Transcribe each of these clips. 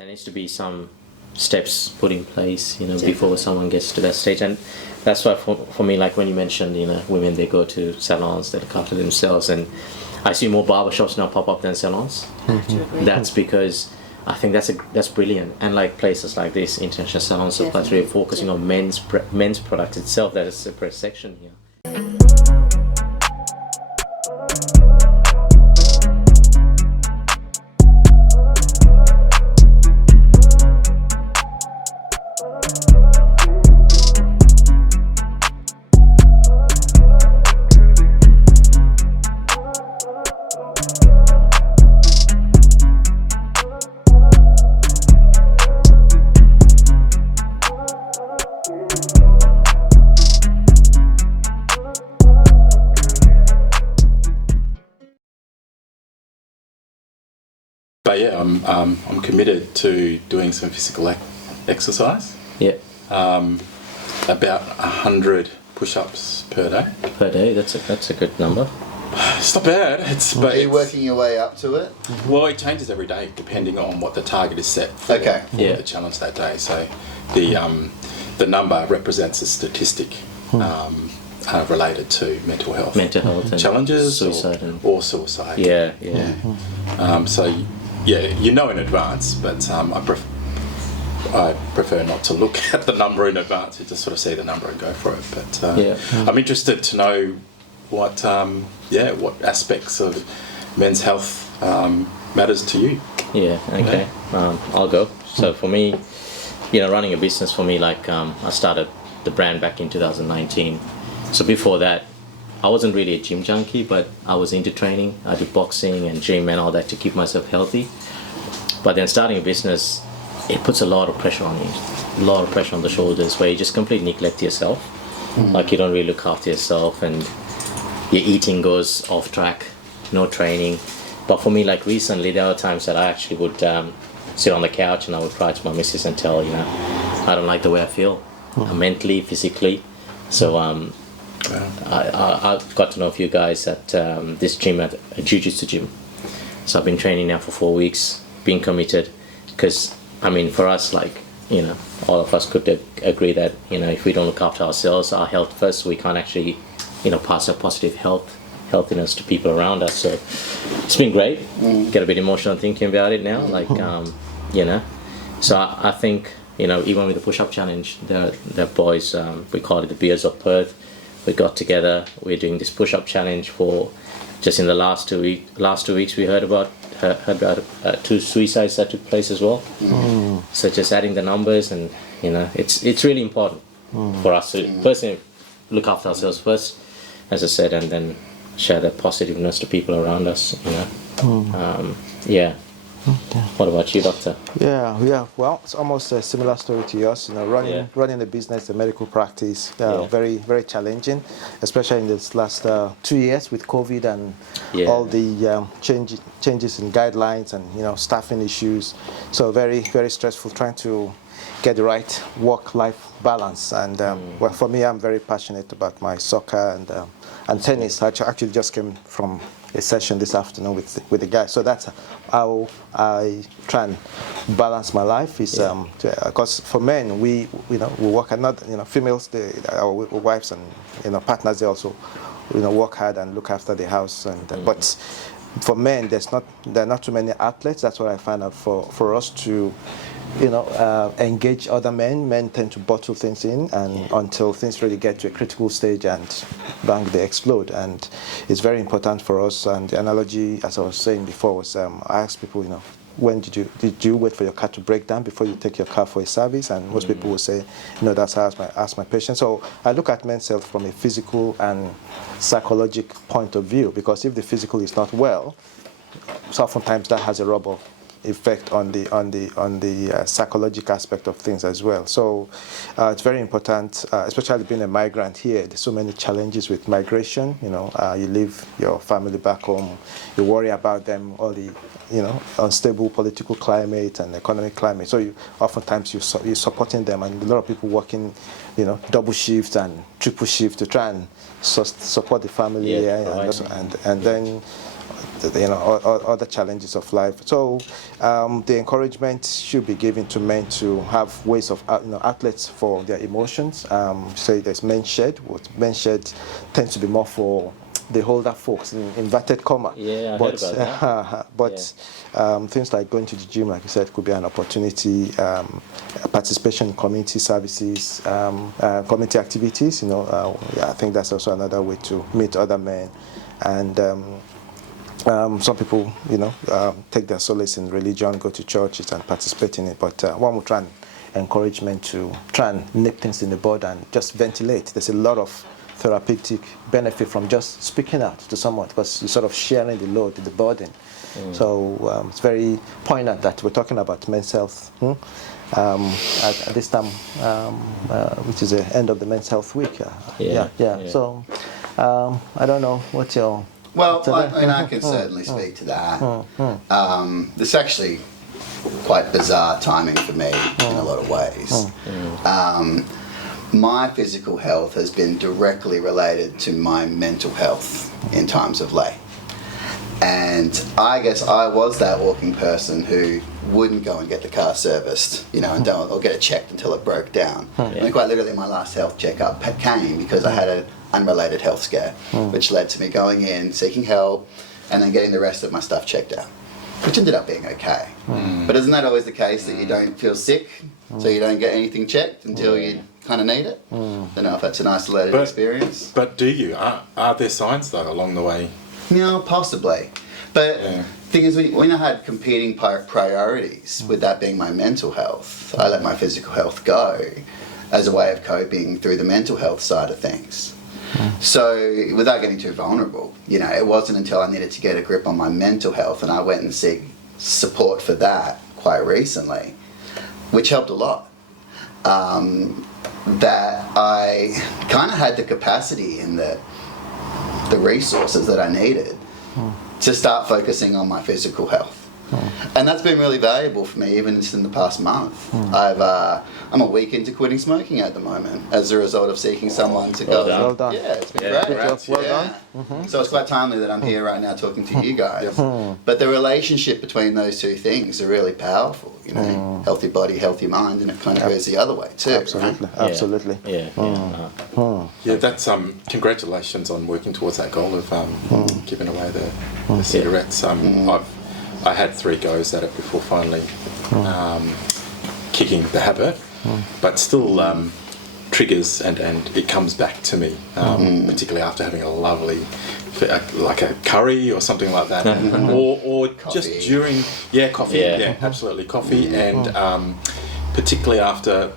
there needs to be some steps put in place, before someone gets to that stage. And that's why for me, like when you mentioned, women, they go to salons, they look after themselves, and I see more barbershops now pop up than salons. That's because I think that's brilliant. And like places like this, international salons, so that's really focusing on men's products itself. That is a separate section here. But yeah, I'm committed to doing some physical exercise. Yeah. About 100 push-ups per day. Per day, that's a good number. It's not bad. Are you working your way up to it? Well, it changes every day depending on what the target is set for, the challenge that day. So the number represents a statistic related to mental health and challenges, suicide or suicide. Yeah. So in advance, but I prefer not to look at the number in advance. You just sort of see the number and go for it. But I'm interested to know what aspects of men's health matters to you. Yeah. Okay. I'll go. So for me, running a business for me, like I started the brand back in 2019. So before that, I wasn't really a gym junkie, but I was into training. I did boxing and gym and all that to keep myself healthy. But then starting a business, it puts a lot of pressure on you, a lot of pressure on the shoulders, where you just completely neglect yourself. Like you don't really look after yourself, and your eating goes off track, no training. But for me, like recently, there are times that I actually would sit on the couch and I would cry to my missus and tell, I don't like the way I feel, mentally, physically. So I got to know a few guys at this gym, at a jujitsu gym. So I've been training now for 4 weeks, being committed, because for us, like, all of us could agree that, if we don't look after ourselves, our health first, we can't actually, pass our positive healthiness to people around us. So it's been great. Get a bit emotional thinking about it now, like, So I think, even with the push-up challenge, the boys, we call it the Beers of Perth. We got together. We're doing this push-up challenge for just in the last 2 weeks. We heard about 2 suicides that took place as well. So just adding the numbers, and it's really important for us to personally look after ourselves first, as I said, and then share that positiveness to people around us. What about you, Doctor? Yeah. Well, it's almost a similar story to yours. Running a business, a medical practice, very, very challenging, especially in this last 2 years with COVID and all the changes in guidelines and staffing issues. So very, very stressful trying to get the right work-life balance. And well, for me, I'm very passionate about my soccer and tennis. I actually just came from a session this afternoon with the guys. So that's how I try and balance my life. Is because for men we work hard. Not females, our wives and partners, they also work hard and look after the house. And but for men, there are not too many outlets. That's what I find out for us to engage other men. Men tend to bottle things in, and until things really get to a critical stage and bang, they explode. And it's very important for us. And the analogy, as I was saying before, was I asked people, when did you wait for your car to break down before you take your car for a service? And most people will say, that's how I ask my patients. So I look at men's health from a physical and psychological point of view, because if the physical is not well, so oftentimes that has a rubber effect on the psychological aspect of things as well. So it's very important, especially being a migrant here. There's so many challenges with migration. You leave your family back home, you worry about them, all the unstable political climate and economic climate. So oftentimes you're supporting them, and a lot of people working double shifts and triple shifts to try and support the family. And then other challenges of life. So the encouragement should be given to men to have ways of outlets for their emotions. Say there's men's shed. What men's shed tends to be more for the older folks, in inverted comma. Yeah, I heard about that. Things like going to the gym, like you said, could be an opportunity. Participation in community services, community activities. I think that's also another way to meet other men. And some people, take their solace in religion, go to churches and participate in it. But one would try and encourage men to try and nip things in the bud and just ventilate. There's a lot of therapeutic benefit from just speaking out to someone, because you're sort of sharing the load, the burden. So it's very poignant that we're talking about men's health at this time, which is the end of the Men's Health Week. So I don't know what's your... Well, I can certainly speak to that. It's actually quite bizarre timing for me in a lot of ways. My physical health has been directly related to my mental health in times of late. And I guess I was that walking person who wouldn't go and get the car serviced, or get it checked until it broke down. I mean, quite literally my last health checkup came because I had an unrelated health scare, which led to me going in, seeking help, and then getting the rest of my stuff checked out, which ended up being okay. But isn't that always the case, that you don't feel sick, so you don't get anything checked until you kind of need it? I don't know if that's an isolated experience. But do you? Are there signs, though, along the way? Possibly. But the thing is, when I had competing priorities, with that being my mental health, I let my physical health go as a way of coping through the mental health side of things. So without getting too vulnerable, it wasn't until I needed to get a grip on my mental health and I went and seek support for that quite recently, which helped a lot, that I kind of had the capacity and the resources that I needed to start focusing on my physical health. And that's been really valuable for me, even just in the past month. I'm a week into quitting smoking at the moment as a result of seeking someone to go. Well done. Yeah, it's been great. Well done. So it's quite timely that I'm here right now talking to you guys. But the relationship between those two things are really powerful. Healthy body, healthy mind, and it kind of goes the other way too. Absolutely, right? absolutely. Yeah, that's congratulations on working towards that goal of giving away the cigarettes. I had 3 goes at it before finally kicking the habit, but still triggers and it comes back to me, particularly after having a lovely, like a curry or something like that, or just during, coffee, absolutely, coffee, and particularly after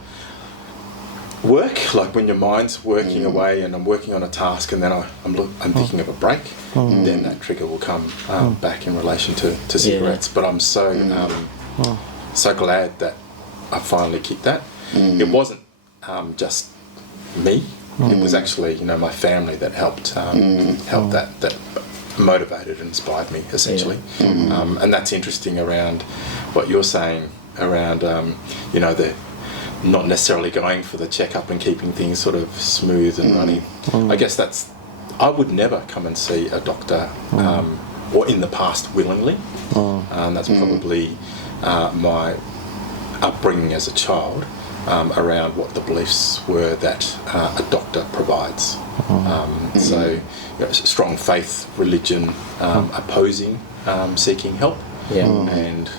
work, like when your mind's working away and I'm working on a task and then I'm thinking of a break, then that trigger will come back in relation to cigarettes. But I'm so glad that I finally kicked that. It wasn't just me. It was actually my family that helped that motivated and inspired me essentially. And that's interesting around what you're saying around the not necessarily going for the checkup and keeping things sort of smooth and running. I guess I would never come and see a doctor, or in the past willingly. That's probably my upbringing as a child around what the beliefs were that a doctor provides. So strong faith, religion, opposing seeking help, and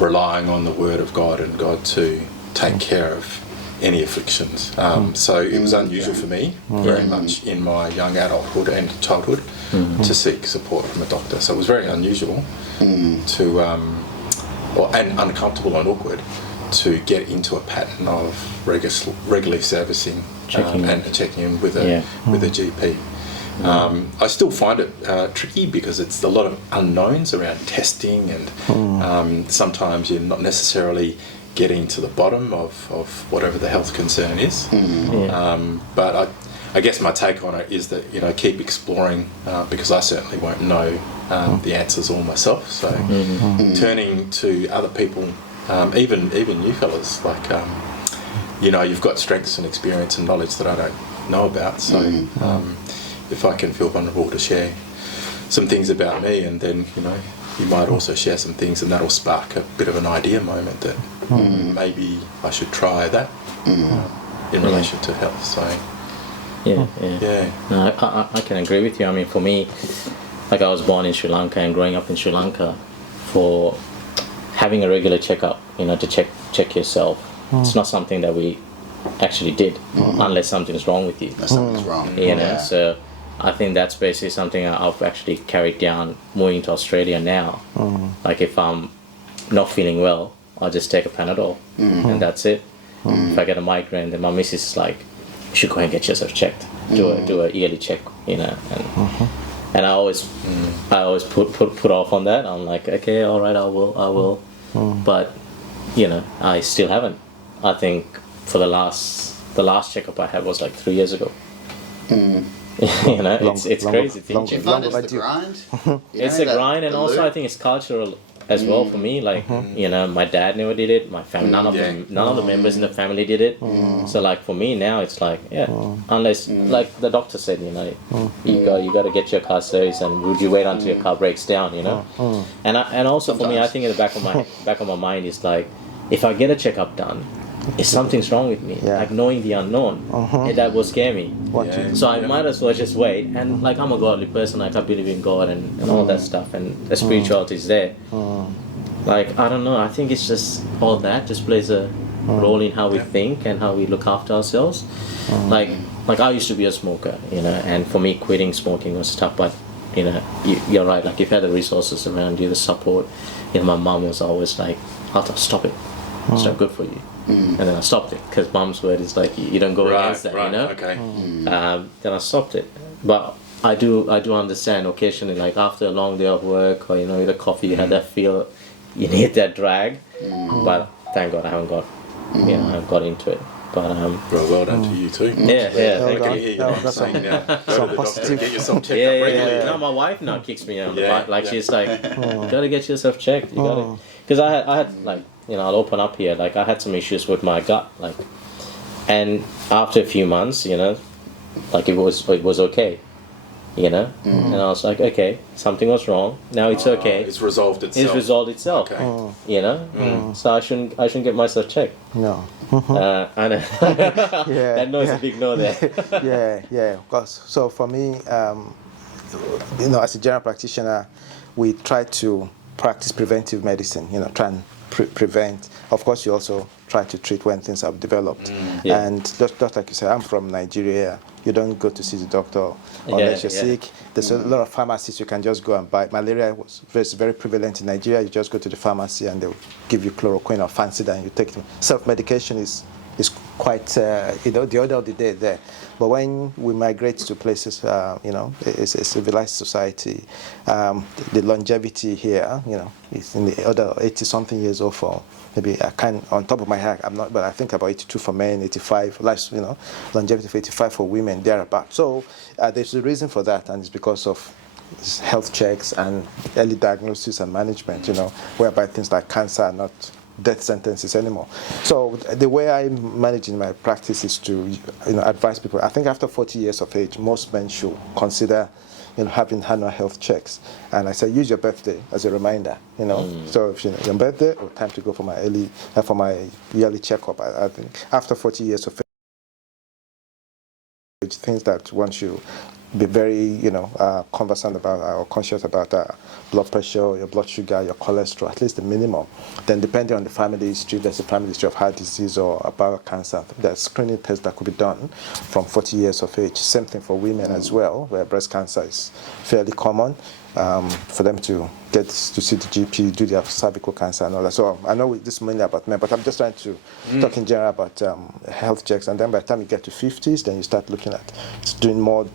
relying on the word of God and God to take care of any afflictions. So it was unusual for me, very much in my young adulthood and childhood, to seek support from a doctor. So it was very unusual to, and uncomfortable and awkward to get into a pattern of regularly servicing and checking in with a GP. I still find it tricky because it's a lot of unknowns around testing, and sometimes you're not necessarily getting to the bottom of whatever the health concern is. But I guess my take on it is that keep exploring, because I certainly won't know the answers all myself. So turning to other people, even you fellas, like you've got strengths and experience and knowledge that I don't know about. So if I can feel vulnerable to share some things about me, and then you might also share some things, and that'll spark a bit of an idea moment that maybe I should try that in relation to health. So yeah. No, I can agree with you. I mean, for me, like I was born in Sri Lanka and growing up in Sri Lanka, for having a regular checkup, to check yourself, it's not something that we actually did unless something's wrong with you. Something's wrong. So I think that's basically something I've actually carried down moving to Australia now. Like if I'm not feeling well, I'll just take a Panadol and that's it. If I get a migraine, then my missus is like, you should go and get yourself checked. Do a yearly check, and I always put off on that. I'm like, okay, all right, I will. But I still haven't. I think for the last checkup I had was like 3 years ago. It's crazy thinking. Do you find it's the grind? It's a grind, and also I think it's cultural as well for me. Like my dad never did it. My family, none of the members in the family did it. So like for me now, it's like unless like the doctor said, you got to get your car serviced, and would you wait until your car breaks down? And also for me, I think in the back of my mind is like, if I get a checkup done, if something's wrong with me, like knowing the unknown, that will scare me. So I might as well just wait. And like I'm a godly person, like I believe in God and all that stuff, and the spirituality is there. Like I don't know, I think it's just all that just plays a role in how we think and how we look after ourselves. Like I used to be a smoker, and for me quitting smoking was tough. But you're right. Like if you had the resources around you, the support. My mum was always like, "Althaf, stop it. It's not good for you." And then I stopped it because Mum's word is like you don't go against that, Okay. Then I stopped it. But I do understand occasionally, like after a long day of work or with a coffee, you have that feel, you need that drag. But thank God I haven't got, I've got into it. But well done to you too. Yeah. Thank you. That's saying now, go to the doctor, get yourself checked up regularly. No, my wife now kicks me on the butt. Like she's like, you gotta get yourself checked. You gotta, because I had like. I'll open up here. Like I had some issues with my gut, and after a few months, like it was okay, and I was like, okay, something was wrong. Now it's okay. It's resolved itself. Okay. So I shouldn't get myself checked. No. I know. That no is a big no there. Yeah. So for me, as a general practitioner, we try to practice preventive medicine. Try and prevent. Of course, you also try to treat when things have developed. And just like you said, I'm from Nigeria. You don't go to see the doctor unless you're sick. There's a lot of pharmacies you can just go and buy. Malaria was very prevalent in Nigeria. You just go to the pharmacy and they'll give you chloroquine or Fancida and you take it. Self-medication is quite, the order of the day there. But when we migrate to places, it's a civilized society, the longevity here, is in the order of 80-something years old for, maybe I can't, on top of my head, I'm not, but I think about 82 for men, 85, longevity for 85 for women, thereabout. So there's a reason for that, and it's because of health checks and early diagnosis and management, whereby things like cancer are not death sentences anymore. So the way I manage in my practice is to advise people. I think after 40 years of age, most men should consider having annual health checks. And I say use your birthday as a reminder. So if your birthday, or time to go for my yearly checkup. I think after 40 years of age, things that one should be very, conversant about or conscious about blood pressure, your blood sugar, your cholesterol, at least the minimum. Then depending on the family history, there's a family history of heart disease or bowel cancer. There's screening tests that could be done from 40 years of age. Same thing for women as well, where breast cancer is fairly common. For them to get to see the GP, do their cervical cancer and all that. So I know this is mainly about men, but I'm just trying to talk in general about health checks. And then by the time you get to 50s, then you start looking at doing more,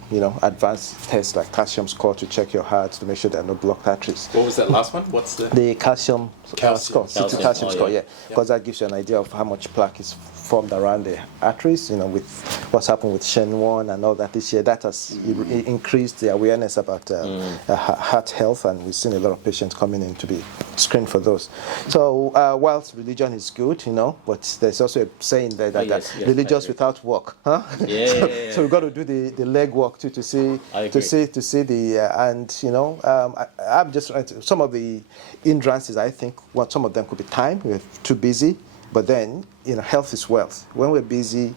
advanced tests like calcium score to check your heart to make sure there are no blocked arteries. What was that last one? What's the calcium score? Calcium score, because that gives you an idea of how much plaque is formed around the arteries. With what's happened with Shen1 and all that this year, that has increased the awareness about heart health, and we've seen a lot of patients coming in to be screened for those. So whilst religion is good, but there's also a saying there that, yes, religious without work, huh? So we've got to do the leg work too to see the I'm just some of the hindrances. I think some of them could be time. We're too busy, but then health is wealth. When we're busy,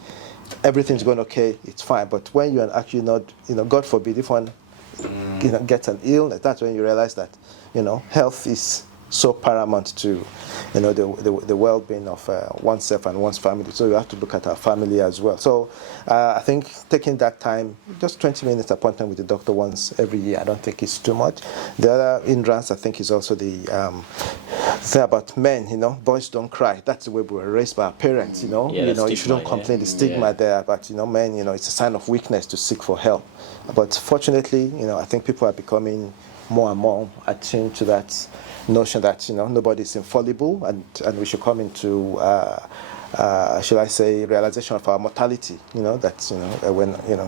everything's going okay, it's fine. But when you're actually not, God forbid, if one gets an illness, that's when you realize that health is so paramount to the well-being of oneself and one's family. So you have to look at our family as well. So I think taking that time, just 20 minutes appointment with the doctor once every year, I don't think it's too much. The other hindrance I think is also the thing about men. Boys don't cry. That's the way we were raised by our parents. You shouldn't complain. The stigma there, but men, it's a sign of weakness to seek for help. But fortunately, I think people are becoming more and more attuned to that notion that nobody is infallible, and we should come into should I say realization of our mortality.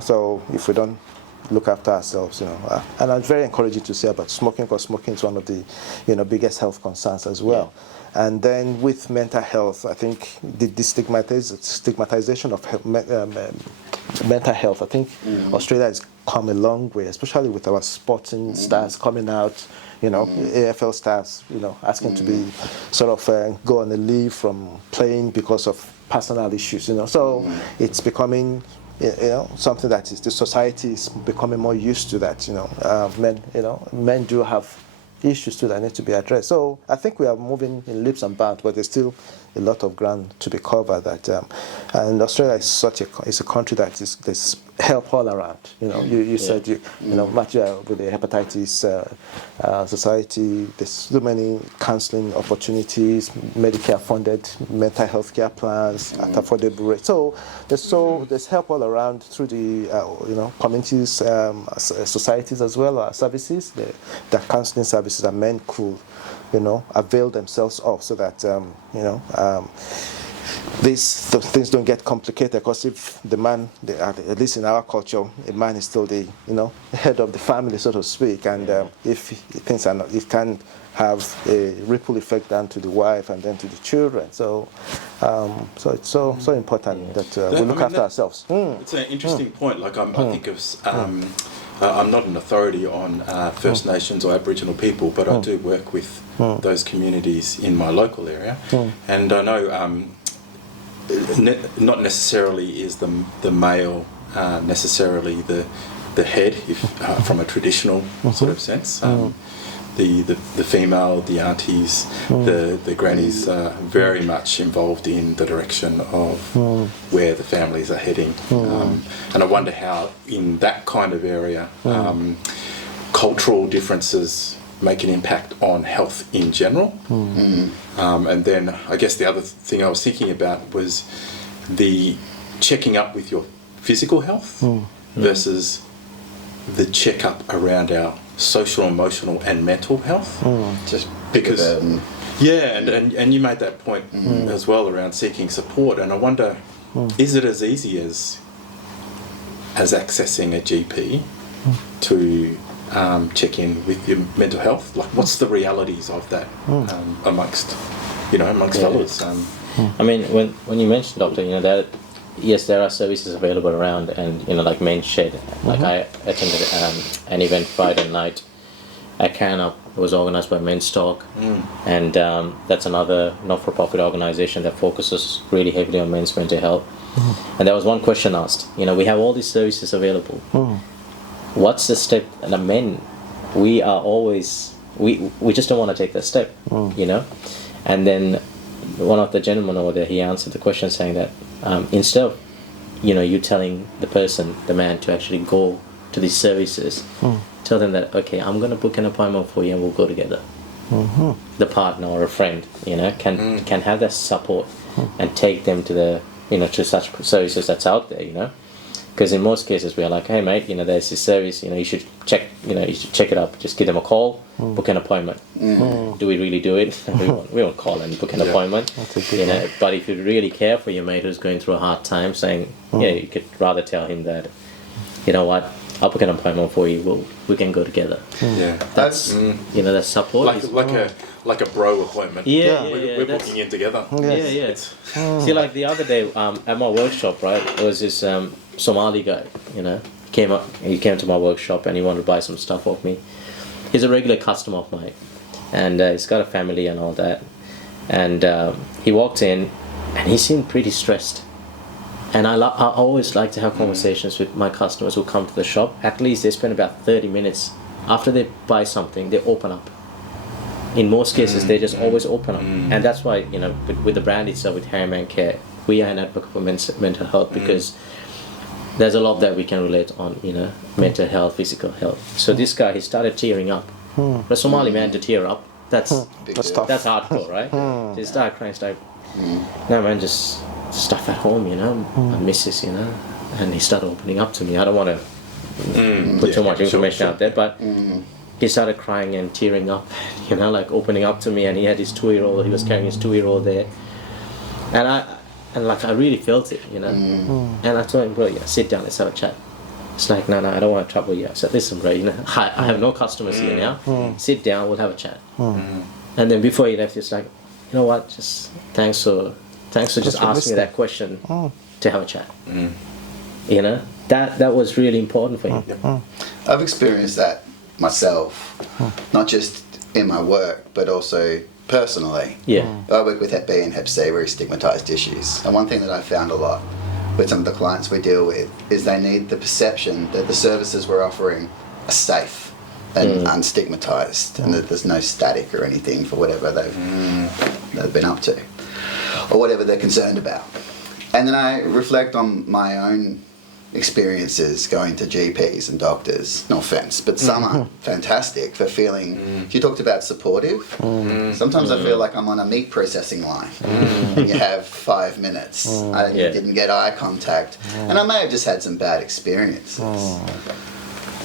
So if we don't look after ourselves, and I'm very encouraging to say about smoking, because smoking is one of the biggest health concerns as well. And then with mental health, I think the stigmatization of mental health, I think Australia has come a long way, especially with our sporting stars coming out, AFL stars, asking to be sort of go on a leave from playing because of personal issues, So it's becoming, something that is the society is becoming more used to that, men do have issues too that need to be addressed. So I think we are moving in leaps and bounds, but there's still a lot of ground to be covered. And Australia is it's a country that there's help all around. You said Matthew, with the hepatitis society, there's so many counselling opportunities, Medicare funded mental health care plans at affordable rates. So there's help all around through the communities, societies as well, our services, the counselling services that men could avail themselves of, so that these things don't get complicated. Because if the man, at least in our culture, a man is still the head of the family, so to speak, and if things are not, it can have a ripple effect down to the wife and then to the children. So it's so important that we look after ourselves. It's an interesting point. Like I think of. I'm not an authority on First Nations or Aboriginal people, but I do work with those communities in my local area, and I know not necessarily is the male necessarily the head, if from a traditional sort of sense. The female, the aunties, the grannies are very much involved in the direction of where the families are heading. And I wonder how in that kind of area cultural differences make an impact on health in general. And then I guess the other thing I was thinking about was the checking up with your physical health versus the checkup around our social, emotional and mental health. Just because and you made that point as well around seeking support, and I wonder is it as easy as accessing a GP to check in with your mental health? Like, what's the realities of that amongst others? I mean, when you mentioned, doctor, that yes, there are services available around, and like Main Shed. Like I attended an event Friday night at Canop. It was organised by Men's Talk, and that's another not-for-profit organisation that focuses really heavily on men's mental health. And there was one question asked. We have all these services available. What's the step? And the men, we are always we just don't want to take that step. And then one of the gentlemen over there, he answered the question saying that instead of you telling the man to actually go to these services, tell them that, okay, I'm going to book an appointment for you and we'll go together. The partner or a friend can have that support and take them to the to such services that's out there, Because in most cases we're like, hey mate, there's this service, you should check it up. Just give them a call, book an appointment. Do we really do it? we won't call and book an appointment. But if you really care for your mate who's going through a hard time, saying, you could rather tell him that, you know what, I'll book an appointment for you. We can go together. That's that's support. Like a bro appointment. We're booking in together. See, like the other day at my workshop, right? There was this Somali guy. He came to my workshop and he wanted to buy some stuff off me. He's a regular customer of mine, and he's got a family and all that. And he walked in, and he seemed pretty stressed. And I always like to have conversations with my customers who come to the shop. At least they spend about 30 minutes after they buy something. They open up. In most cases, they just always open up, and that's why with the brand itself, with Harryman Care, we are an advocate for mental health because there's a lot that we can relate on, mental health, physical health. So this guy, he started tearing up. For a Somali man to tear up, that's tough. That's hardcore, right? So he started crying, no man, just stuff at home, my missus, and he started opening up to me. I don't want to put too much information out there, but he started crying and tearing up, like opening up to me, and he had his 2-year-old, he was carrying his 2-year-old there, and I really felt it, and I told him, bro, sit down, let's have a chat. It's like, no, I don't want to trouble you. I said, listen, bro, I have no customers here now, sit down, we'll have a chat. And then before he left, he's like, you know what, just thanks for just asking me that question to have a chat. That was really important for him. I've experienced that myself, not just in my work, but also personally. I work with Hep B and Hep C, very stigmatized issues. And one thing that I found a lot with some of the clients we deal with is they need the perception that the services we're offering are safe and unstigmatized, and that there's no static or anything for whatever they've been up to, or whatever they're concerned about. And then I reflect on my own experiences going to GPs and doctors, no offense, but some are fantastic for feeling, you talked about supportive, sometimes I feel like I'm on a meat processing line and you have 5 minutes, you didn't get eye contact, and I may have just had some bad experiences.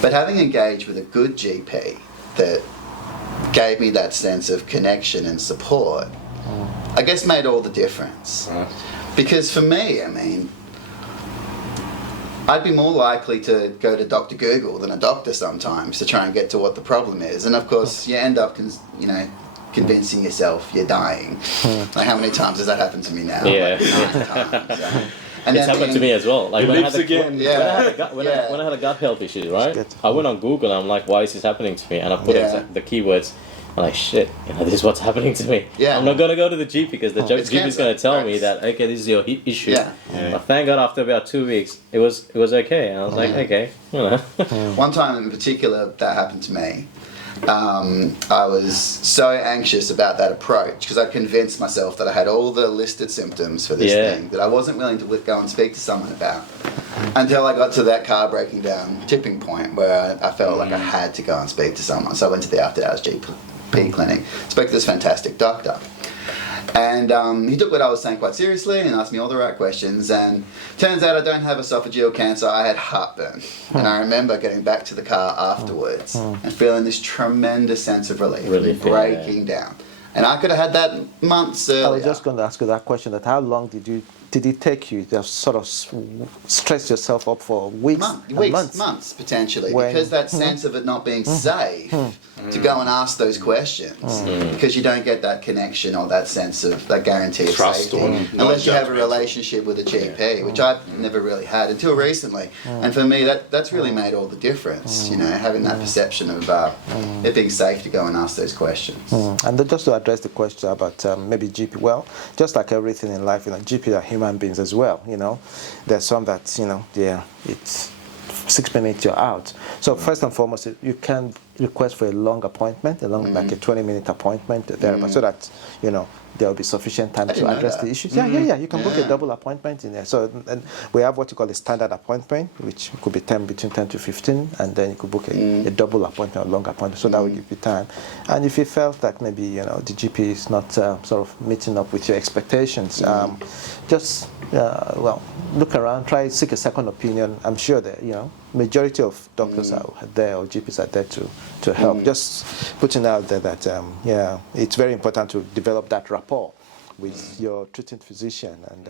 But having engaged with a good GP that gave me that sense of connection and support, I guess made all the difference. Because for me, I'd be more likely to go to Dr. Google than a doctor sometimes to try and get to what the problem is. And of course, you end up, convincing yourself you're dying. Like, how many times has that happened to me now? Like 9 times. And it's happened to me as well. Like when I had a gut health issue, right? I went on Google and I'm like, why is this happening to me? And I put the keywords. I'm like, shit, this is what's happening to me. I'm not going to go to the GP because the GP is going to tell me that, okay, this is your issue. But thank God after about 2 weeks, it was okay. And I was like, okay, One time in particular that happened to me, I was so anxious about that approach because I convinced myself that I had all the listed symptoms for this thing that I wasn't willing to go and speak to someone about until I got to that car breaking down tipping point where I felt like I had to go and speak to someone. So I went to the after hours GP clinic, spoke to this fantastic doctor, and he took what I was saying quite seriously and asked me all the right questions, and turns out I don't have esophageal cancer, I had heartburn. And I remember getting back to the car afterwards and feeling this tremendous sense of relief breaking down. And I could have had that months earlier. I was just going to ask you that question, that how long did it take you to sort of stress yourself up for weeks, months potentially, because that sense of it not being safe to go and ask those questions, because you don't get that connection or that sense of that guarantee of trust safety unless you have a relationship with a GP, which I've never really had until recently. And for me, that's really made all the difference, having that perception of it being safe to go and ask those questions. And then just to address the question about maybe GP, well, just like everything in life, GP are human beings as well. There's some that it's 6 minutes you're out. So first and foremost, you can request for a long appointment, like a 20-minute appointment there, so that there will be sufficient time to address the issues. You can book a double appointment in there. So and we have what you call a standard appointment, which could be between 10 to 15, and then you could book a double appointment or long appointment. So that will give you time. And if you felt that maybe the GP is not sort of meeting up with your expectations, just look around, try seek a second opinion. I'm sure that majority of doctors are there, or GPs are there to help. Just putting out there that it's very important to develop that rapport with your treating physician. And